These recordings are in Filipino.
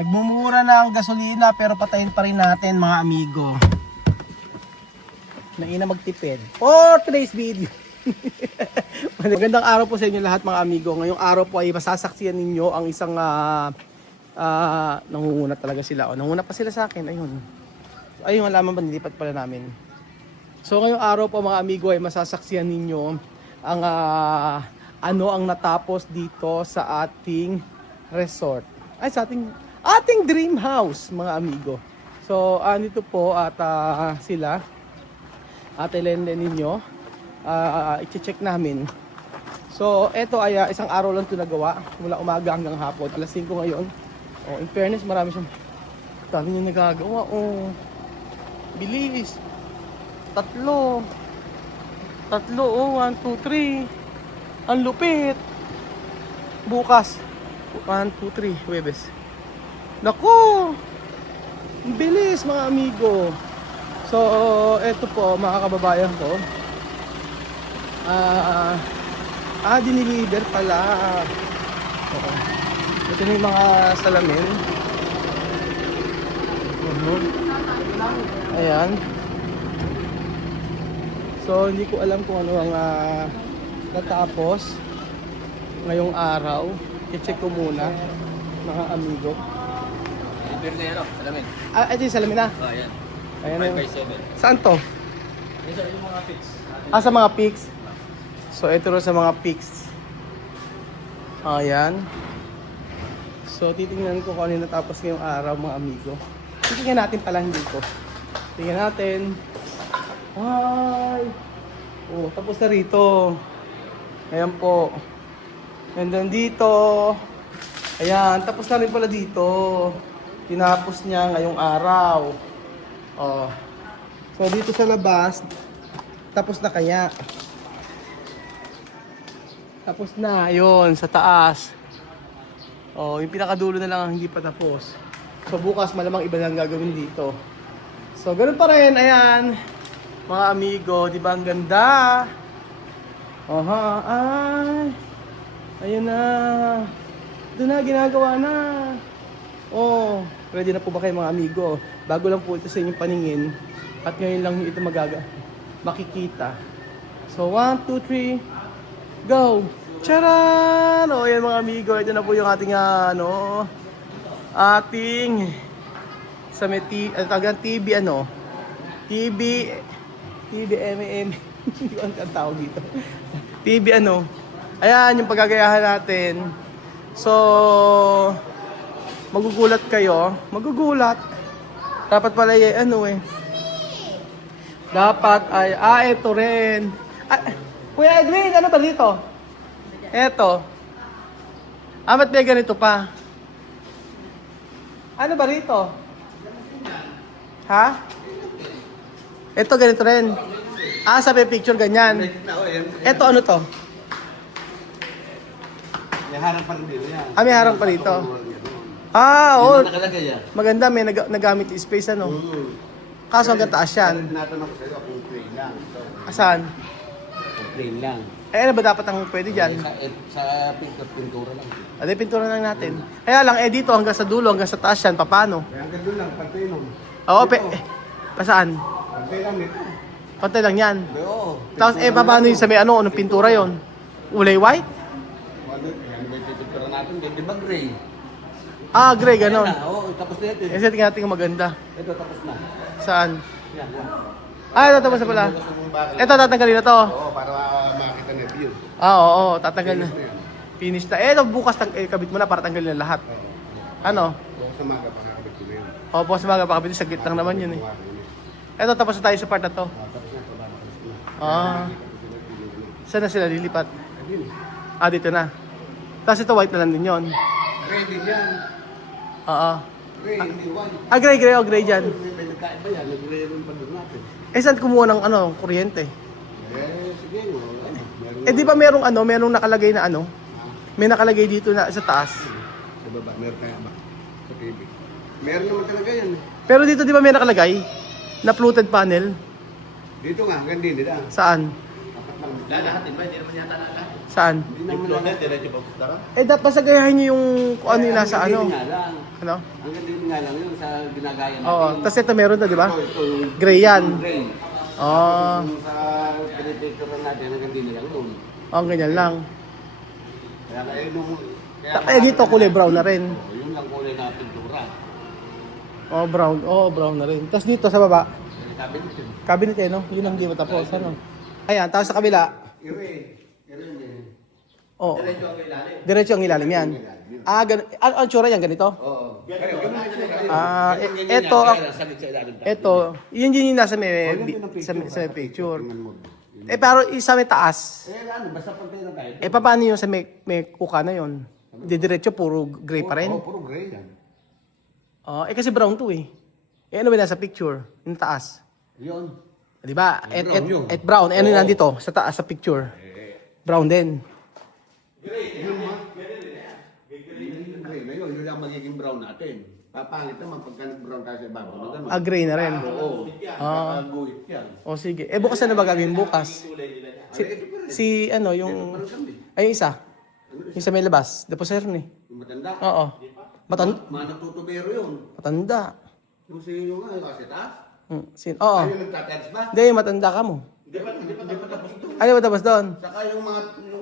Nagmumura na ang gasolina pero patayin pa rin natin mga amigo. Naina magtipid. For today's video. Magandang araw po sa inyo lahat mga amigo. Ngayong araw po ay masasaksiyan ninyo ang isang nangunguna talaga sila. Nanguna pa sila sa akin. Ayun, alaman ba nilipat pala namin. So ngayong araw po mga amigo ay masasaksiyan ninyo ang ang natapos dito sa ating resort. Ay sa ating dream house mga amigo. So nito po at sila ilenden ninyo. I-check namin. So eto ay isang araw lang ito nagawa mula umaga hanggang hapon. Alas 5 ngayon. In fairness marami siyang dami niya nagagawa. Bilis. Tatlo. 1, 2, 3. Ang lupit. Bukas 1, 2, 3 Huwebes. Naku! Ang bilis mga amigo. So eto po mga kababayan ko. Diniliver pala. Oo. Ito na yung mga salamin. Ayan. So hindi ko alam kung ano ang natapos ngayong araw. I-check ko muna mga amigo. Deliver na yan salamin. Ito yung salamin na? Ayan. Ayan 5x7. Saan to? Ito yung mga fix. Sa mga pics. So ito rin sa mga pics. Ayan. So titingnan ko kung ano yung natapos ngayong araw mga amigo. Titingnan natin pala dito. Tingnan natin. Ay! Tapos na rito. Ayan po. And then dito. Ayan, tapos na rin pala dito. Tinapos niya ngayong araw. So dito sa labas, tapos na kaya. Tapos na, yun, sa taas. Yung pinakadulo na lang ang hindi pa tapos. So bukas malamang iba lang gagawin dito. So ganun pa rin, ayan. Mga amigo, di ba ang ganda? Ayan na. Ito na, ginagawa na. Ready na po ba kayo mga amigo? Bago lang po ito sa inyong paningin. At ngayon lang ito makikita. So 1, 2, 3, go! Charan! Ayan mga amigo, ito na po yung ating ating sa may TV TBMM. Hindi ko ang tawag dito. TV Ayan yung paggagayahan natin. So magugulat kayo. Dapat pala dapat ay ito rin. Kuya Edwin, ano ba dito? Eto. Ba't may ganito pa? Ano ba rito? Ha? Ito ganito rin. Sabi picture ganyan. Ito ano to? May harang pa rin dito yan. May harang pa rito. Nakalagay yan. Maganda, may nagamit yung space Kaso hanggang taas yan. Tinatanong ko sa'yo kung plain lang. Saan? Kung plain lang. Ano ba dapat ang pwede dyan? Sa pintura lang. Pintura lang natin. Kaya lang, dito hanggang sa dulo, hanggang sa taas yan, paano? Hanggang doon lang, pantay lang. Pasaan? Pantay lang ito. Pantay lang yan. Oo. Tapos, paano yung sa may anong pintura yon? Ulay white? Yan ba yung pintura natin? Di ba gray? Gray, ganon. Oo, tapos na ito. Tingnan natin kung maganda. Ito, tapos na. Saan? Yan. Ito tapos na pala. Ito, tatanggalin na to. Oo, para makita na view. Oo, tatanggal na. Finish na. Bukas kabit mo na para tanggalin na lahat. Ano? Sa maga pa kakabit ko na yun. Opo, sa mga pakabit sa gitna naman yun Ito, tapos na tayo sa part na to. Saan na sila lilipat? Dito na. Tapos ito white na lang din yun. Ready yan. Gray, hindi white. Gray dyan. May nagkain ba yan? Nag-gray rin pa doon natin. Saan kumuha ng kuryente? Sige. Di ba merong nakalagay na May nakalagay dito na sa taas. Sa baba, meron kaya ba? Sa TV. Meron naman talaga yan. Pero dito di ba may nakalagay? Na fluted panel? Dito nga, hanggang din nila. Saan? Lalahatin ba? Hindi naman yata lalahat. Saan? Hindi naman lalahat. Diretso ba? Dapat pasagayahin nyo yung kung ano yung nasa Nga lang. Ano? Ang ganda nga lang yun sa ginagaya natin. Oo. Tapos ito meron na, di ba? Ito yung Gray yan. gray. Oo. Yung sa pinipicture natin, ang ganda na lang yun. Oh, ganyan lang. Kaya kaya nung... Dito kulay brown na rin. Yun lang kulay na pintura. Oh, brown. Oh, brown na rin. Tapos dito sa baba, Cabinet yun. cabinet eh, no? Yun ang di matapos. Ano? Ayan, tapos sa kabila, Ire yun. oh. Diretso ang ilalim yan. Ah, ang tsura yan, ganito? Oo. Ito, ito, yun yung nasa sa picture. Pero isa may taas. Basta pantay na tayo. Paano yung sa may kuka na yun? Diretso, puro gray pa rin? Oo, puro gray yan. Kasi brown to eh. Ano ba nasa picture? Yung taas. Yun. Di ba? Brown yun. Brown. Ano nandito? Sa taas, sa picture. Brown din. Yun ma. Gray na yun. Yun lang magiging brown natin. Papangit naman pagka nag-brown tayo sa ibabaw. na ganun. Gray na rin. Oo. Kakaguhit yan. Sige. Bukas na ba gagawin bukas? Ano, yung... Ay, yung isa. Yung sa may labas. Deposer ni. Yung matanda. Oo. Mga natutubero yun. Matanda. Yung si yung nga, yung kasi taas. Oo. Ay, yung nagtatads ba? Hindi, matanda ka mo. Hindi pa tapos doon. Ano ba tapos doon? Saka yung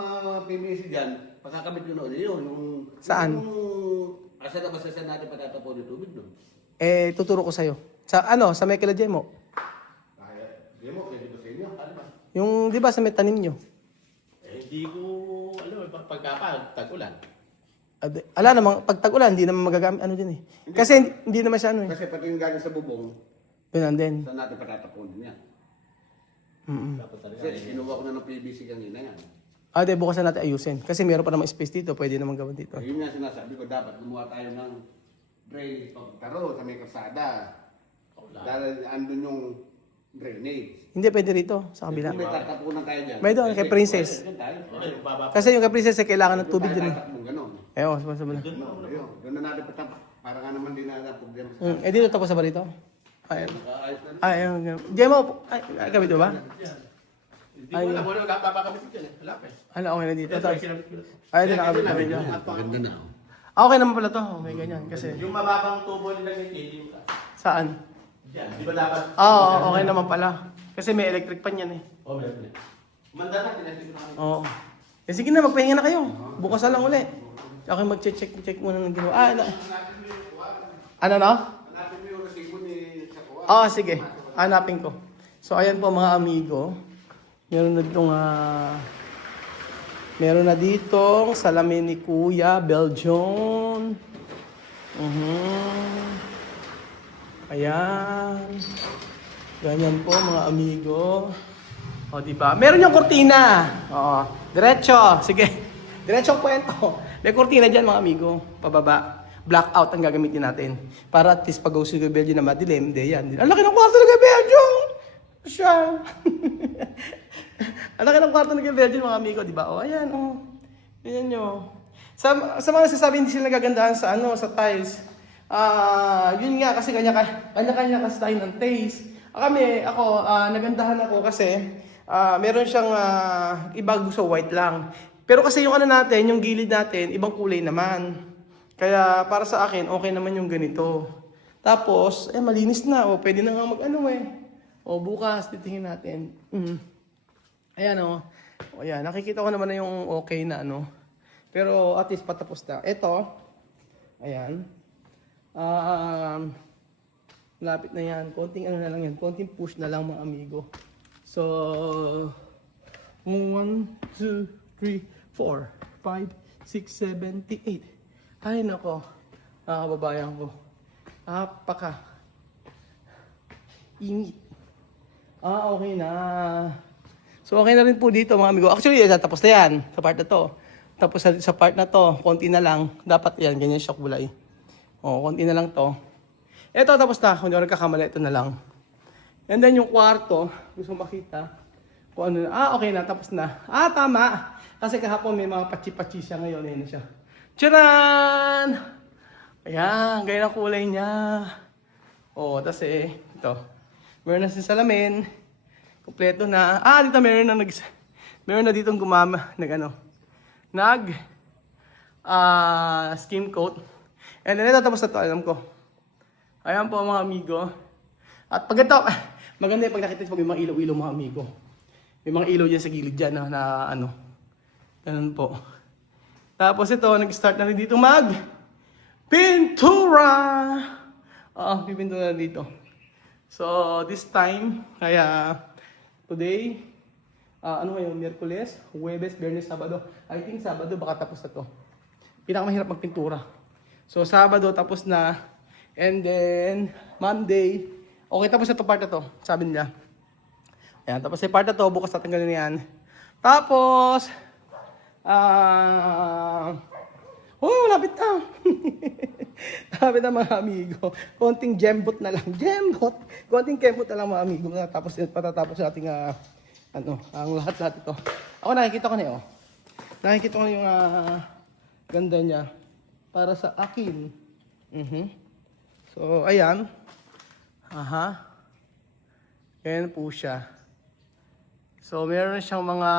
mga PVC dyan, pagkakabit yun ulit yun. Saan? Yung asa na basta natin patatapon yung tubig doon. Tuturo ko sa'yo. Sa may kila Jemo. Hindi mo, pwede ba sa inyo? Ano ba? Yung, di ba sa may tanim nyo? Hindi ko, tag-ulan. Ala namang, pag tag-ulan, hindi naman magagamit, din eh. Kasi hindi naman siya Kasi pati yung galing sa bubong, Yun din. saan natin patatapon yan? Mm-mm. Kasi kinuha ko na ng PVC kanina yan. Di, bukas na natin ayusin. Kasi meron pa namang space dito, pwede naman gawin dito. Yun nga sinasabi ko, dapat gumawa tayo ng drainage pagtaro sa may kalsada. Dahil andun yung drainage. Hindi, pwede rito, sa kabila. Kung may tatapunan tayo dyan. May doon, kay Princess. Dyan tayo. Kasi yung kay Princess, kailangan ng tubig din eh. Tatakbong ganun. Sumasama na. Ayun, doon na natin patap. Para nga naman din na problema sa Dito tapos sa ba rito? ayos na. Ayun. Jemo, kabito ba? Hindi ko alam, wala papakabit dyan eh. Wala pa eh. Okay na dito. Ito, kinabit ko. Ayun, nakabit na medyo. Maganda na. Okay naman pala to. May ganyan. Kasi, Yung mababang tubo nila ng yung saan? dyan. Di ba dapat? Okay naman pala. Kasi may electric pan yan eh. Meron eh. Manda na, tinasig ko na kami. Oo. Sige na, magpahinga na kayo. Bukas na lang uli. Ako mag-check muna ng ginawa. Ano no? Hanapin mo yung resibo ni Sakwa. Sige. Hanapin ko. So, ayan po mga amigo. Meron na ditong salamin ni Kuya, Belgium. Ayan. Ganyan po mga amigo. Diba? Meron yung kortina. Diretso. Sige. Diretso ang kwento. May kortina dyan mga amigo. Pababa. Blackout ang gagamitin natin. Para at least pag-go si Kuya Belgium na madilim. Hindi yan. Ang laki ng kwarto ng Kuya Belgium! Siya. Ang laki ng kwarto ng Kuya Belgium mga amigo. Diba? Ayan. Ayan nyo. Sa mga nasasabi, hindi sila nagagandahan sa tiles. Yun nga kasi kanya-kanya kasi tayo ng taste. Ako, nagandahan ako kasi meron siyang iba gusto white lang. Pero kasi yung natin, yung gilid natin, ibang kulay naman. Kaya para sa akin, okay naman yung ganito. Tapos, malinis na. Pwede na nga bukas, titingin natin. Ayan Ayan, nakikita ko naman na yung okay na Pero at least patapos na. Ito, ayan. Lapit na yan. Konting na lang yan. Konting push na lang mga amigo. So, 1, 2, 3, 4, 5, 6, 7, 8. Ay nako. Kababayan ko. Init. Okay na. So, okay na rin po dito mga amigo. Actually, tapos na yan. Sa part na to. Tapos sa part na to, konti na lang. Dapat yan, ganyan shock bulay. Konti na lang to. Ito, tapos na. Kung di ako nagkakamali, ito na lang. And then yung kwarto, gusto makita kung ano na. Okay na, tapos na. Tama. Kasi kahapon may mga patsi-patsi siya ngayon. Ayan na siya. Tcharan! Ayan, ganyan ang kulay niya. Tapos ito. Meron na si salamin. Kompleto na. Dito meron na ditong skim coat. And then ito, tapos na to, alam ko. Ayan po mga amigo. At pag ito, maganda yung pag nakita pag may mga ilaw-ilaw mga amigo. May mga ilaw dyan sa gilid dyan na ano. Ganun po. Tapos ito, nag-start na rin dito pintura! Pipintura dito. So, this time, kaya today, ano ngayon, Miyerkules, Huwebes, Biyernes, Sabado. I think Sabado baka tapos na to. Pinakamahirap magpintura. So, Sabado tapos na. And then, Monday, okay tapos na to part na to, sabi nila. Ayan, tapos yung part na to, bukas tatanggalin na yan. Tapos, malapit na. Malapit na mga amigo. Konting jembot na lang. Konting kembot na lang mga amigo. Patatapos sa ating, ang lahat-lahat ito. Ako nakikita ko na yun. Nakikita ko na yung ganda niya para sa akin. So, ayan. Ayan po siya. So, meron siyang mga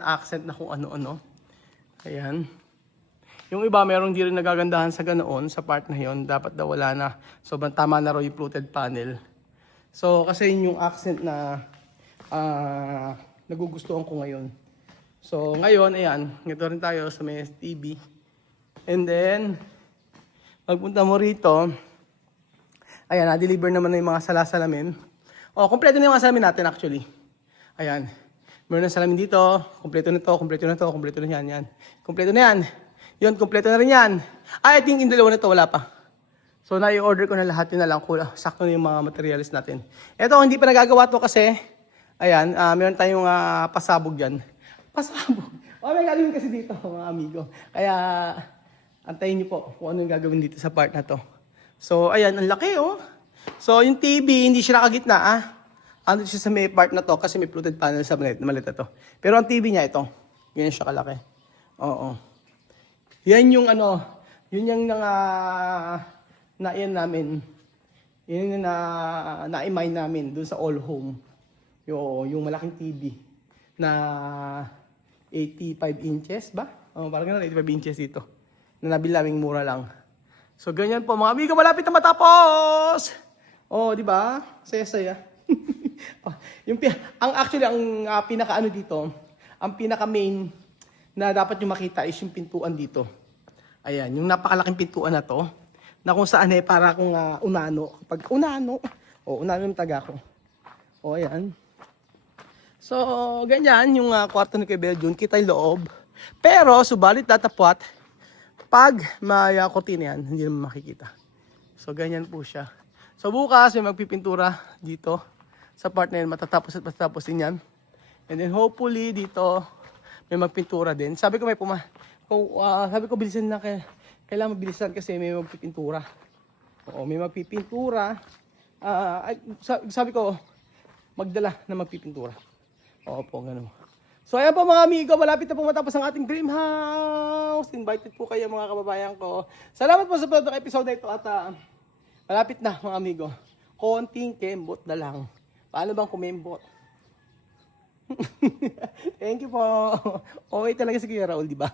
accent na kung ano-ano. Ayan. Yung iba, merong di rin nagagandahan sa ganoon, sa part na yon. Dapat daw wala na. Sobrang tama na raw yung fluted panel. So, kasi yun yung accent na nagugustuhan ko ngayon. So, ngayon, ayan. Ito rin tayo sa may TV. And then, pagpunta mo rito, ayan, na-deliver naman na yung mga salasalamin. Kompleto na yung mga salamin natin actually. Ayan. Meron na salamin dito. Kompleto na to, kompleto na to, kompleto na yan. Kompleto na yan. Yun, kompleto na rin yan. I think yung dalawa na to, wala pa. So, na-i-order ko na lahat yun na lang. Sakto na yung mga materials natin. Ito, hindi pa nagagawa to kasi, ayan, meron tayong pasabog dyan. Pasabog. May gagawin kasi dito, mga amigo. Kaya, antayin niyo po kung ano yung gagawin dito sa part na to. So, ayan, ang laki, oh. So, yung TV, hindi siya nakagitna, Ano siya sa may part na to kasi may fluted panel sa maliit na to. Pero ang TV niya, ito. Ganyan siya kalaki. Oo. Yan yung yun yung na-ian namin. Yun yung na-imine namin dun sa all home. Yung malaking TV na 85 inches ba? Parang gano'n, 85 inches dito. Na nabili naming mura lang. So, ganyan po mga amigo, malapit na matapos! Di ba? Saya-saya. Ang pinaka dito, ang pinaka main na dapat nyo makita is yung pintuan dito. Ayan, yung napakalaking pintuan na to, na kung saan para akong unano. Unano yung taga ko. Ayan. So, ganyan yung kwarto ni Kuya Beljun, kita yung loob. Pero, subalit tatapwat, pag may kortina yan, hindi naman makikita. So, ganyan po siya. So, bukas may magpipintura dito. Sa part na yun, matatapos din yan. And then, hopefully, dito, may magpintura din. Sabi ko bilisan na kailangan mabilisan kasi may magpipintura. May magpipintura. Sabi ko, magdala na magpipintura. Ganun. So, ayan po mga amigo, malapit na po matapos ang ating dream house. Invited po kayo mga kababayan ko. Salamat po sa pagdating episode na ito at malapit na mga amigo. Konting kembot na lang. Paano bang kumembot? Thank you po. Okay talaga si Kuya Raul, di ba?